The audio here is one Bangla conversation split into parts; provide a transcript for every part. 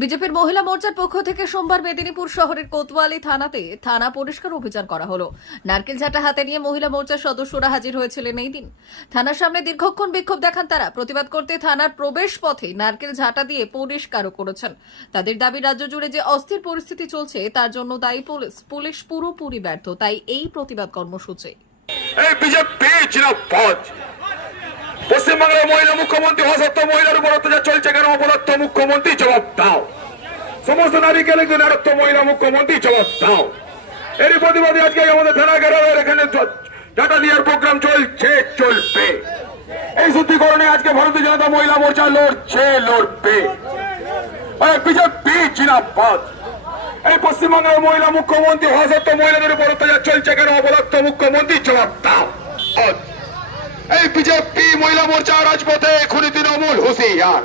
বিজেপির মহিলা মোর্চার পক্ষ থেকে সোমবার মেদিনীপুর শহরের কোতওয়ালি থানাতে থানা পরিষ্কার অভিযান করা হলো। নারকেল ঝাঁটা হাতে নিয়ে মহিলা মোর্চার সদস্যরা হাজির হয়েছিলেন এই দিন। থানার সামনে দীর্ঘক্ষণ বিক্ষোভ দেখান তারা। প্রতিবাদ করতে থানার প্রবেশ পথে নারকেল ঝাঁটা দিয়ে পরিষ্কারও করেছেন। তাদের দাবি, রাজ্য জুড়ে যে অস্থির পরিস্থিতি চলছে, তার জন্য দায়ী পুলিশ পুলিশ পুরোপুরি ব্যর্থ। তাই এই প্রতিবাদ কর্মসূচি। পশ্চিমবাংলার মহিলা মুখ্যমন্ত্রী সত্ত্বেও মহিলার উপর অত্যাচার চলছে কেন? অপদার্থ মুখ্যমন্ত্রী জবাব দাও। সমস্ত নারীকে লিখে নারত্ব মহিলা মুখ্যমন্ত্রী জবাব দাও। এরই প্রতিবাদী আজকে আমাদের থানা গেরাবের এখানে ডাটা দেওয়ার প্রোগ্রাম চলছে, চলবে। এই শুদ্ধিকরণে আজকে ভারতীয় জনতা মহিলা মোর্চা লড়ছে, লড়বে। বিজেপি জিনাপদ এই পশ্চিমবঙ্গের মহিলা মুখ্যমন্ত্রী হওয়া মহিলাদের উপর অত্যাচার চলছে কেন? অপদার্থ মুখ্যমন্ত্রী জবাব দাও। এই বিজেপি মহিলা মোর্চা রাজপথে খুনি তৃণমূল হুঁশিয়ার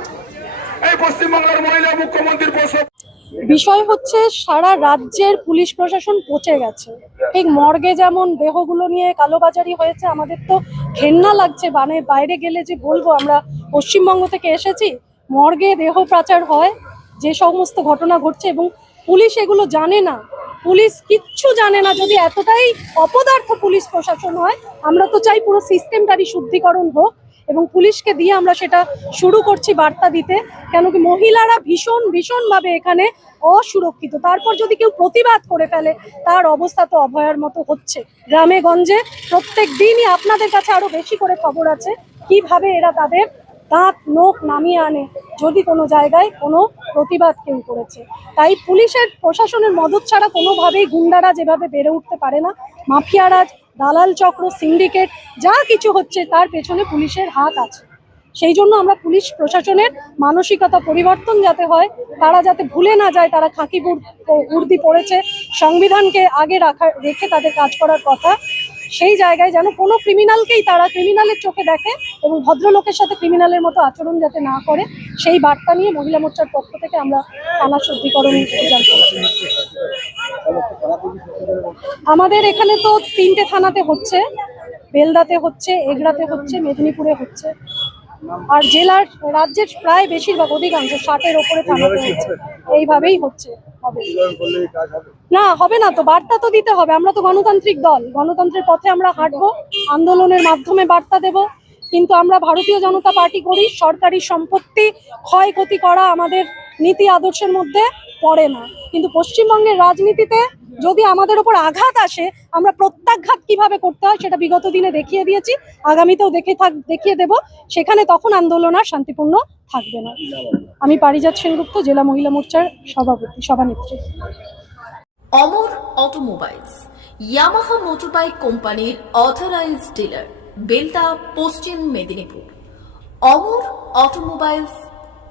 এই পশ্চিমবাংলার মহিলা মুখ্যমন্ত্রীর প্রশ্ন বিষয় হচ্ছে, সারা রাজ্যের পুলিশ প্রশাসন পচে গেছে। ঠিক মর্গে যেমন দেহগুলো নিয়ে কালোবাজারি হয়েছে, আমাদের তো ঘেন্না লাগছে। মানে বাইরে গেলে যে বলব, আমরা পশ্চিমবঙ্গ থেকে এসেছি, মর্গে দেহ পাচার হয়, যে সমস্ত ঘটনা ঘটছে, এবং পুলিশ এগুলো জানে না। পুলিশ কিচ্ছু জানে না। যদি এতটাই অপদার্থ পুলিশ প্রশাসন হয়, আমরা তো চাই পুরো সিস্টেমটারই শুদ্ধিকরণ হোক এবং পুলিশকে দিয়ে আমরা সেটা শুরু করছি বার্তা দিতে। কেন কি মহিলারা ভীষণ, ভীষণভাবে এখানে অসুরক্ষিত। তারপর যদি কেউ প্রতিবাদ করে ফেলে, তার অবস্থা তো অভয়ার মতো হচ্ছে। গ্রামে গঞ্জে প্রত্যেক দিনই আপনাদের কাছে আরও বেশি করে খবর আছে। কীভাবে এরা তাদের দাঁত নোখ নামিয়ে আনে যদি কোনো জায়গায় কোনো প্রতিবাদ কেউ করেছে। তাই পুলিশের, প্রশাসনের মদত ছাড়া কোনোভাবেই গুন্ডারা যেভাবে বেড়ে উঠতে পারে না, মাফিয়ারাজ, দালাল চক্র, সিন্ডিকেট, যা কিছু হচ্ছে তার পেছনে পুলিশের হাত আছে। সেই জন্য আমরা পুলিশ প্রশাসনের মানসিকতা পরিবর্তন যাতে হয়, তারা যাতে ভুলে না যায় তারা খাকি উর্দি পড়েছে, সংবিধানকে আগে রাখা রেখে তাদের কাজ করার কথা সেই জায়গায় যেন কোনো ক্রিমিনালকেই তারা ক্রিমিনালের চোখে দেখে এবং ভদ্রলোকের সাথে ক্রিমিনালের মতো আচরণ যাতে না করে, সেই বার্তা নিয়ে মহিলা মোর্চার পক্ষ থেকে আমরা থানা শুদ্ধিকরণ অভিযান আমাদের এখানে তো তিনটে থানাতে হচ্ছে, বেলদাতে হচ্ছে, এগড়াতে হচ্ছে, মেদিনীপুরে হচ্ছে। আর জেলার রাজ্যের প্রায় বেশিরভাগ অধিকাংশ ষাটের ওপরে থানাতে হচ্ছে। এইভাবেই হচ্ছে হবে? না হবে না তো বার্তা তো দিতে হবে। আমরা তো গণতান্ত্রিক দল। গণতন্ত্রের পথে আমরা হাঁটবো আন্দোলনের মাধ্যমে বার্তা দেব। কিন্তু আমরা ভারতীয় জনতা পার্টি করি সরকারি সম্পত্তি ক্ষয়ক্ষতি করা আমাদের নীতি আদর্শের মধ্যে পড়ে না। কিন্তু পশ্চিমবঙ্গের রাজনীতিতে যদি আমাদের ওপর আঘাত আসে, আমরা প্রত্যাঘাত কীভাবে করতে হয় সেটা বিগত দিনে দেখিয়ে দিয়েছি, আগামীতেও দেখে থাক, দেখিয়ে দেব। সেখানে তখন আন্দোলন আর শান্তিপূর্ণ থাকবে না। আমি পারিজাত সেনগুপ্ত, জেলা মহিলা মোর্চার সভাপতি, সভানেত্রী। অমর অটোমোবাইলস, ইয়ামাহা মোটরবাইক কোম্পানির অথরাইজড ডিলার বেলদা পশ্চিম মেদিনীপুর। অমর অটোমোবাইলস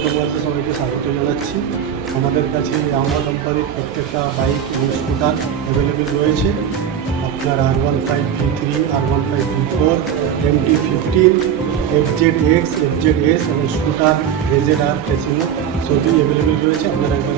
অটোমোবাইলসে সবাইকে স্বাগত জানাচ্ছি। আমাদের কাছে আমরা কোম্পানির প্রত্যেকটা বাইক এবং স্কুটার অ্যাভেলেবেল রয়েছে। আপনার R one five V three R one five V four M T fifteen FZ X FZ S এবং স্কুটার রেজেড আর ফেসিনো সবই অ্যাভেলেবেল রয়েছে। আপনারা একবার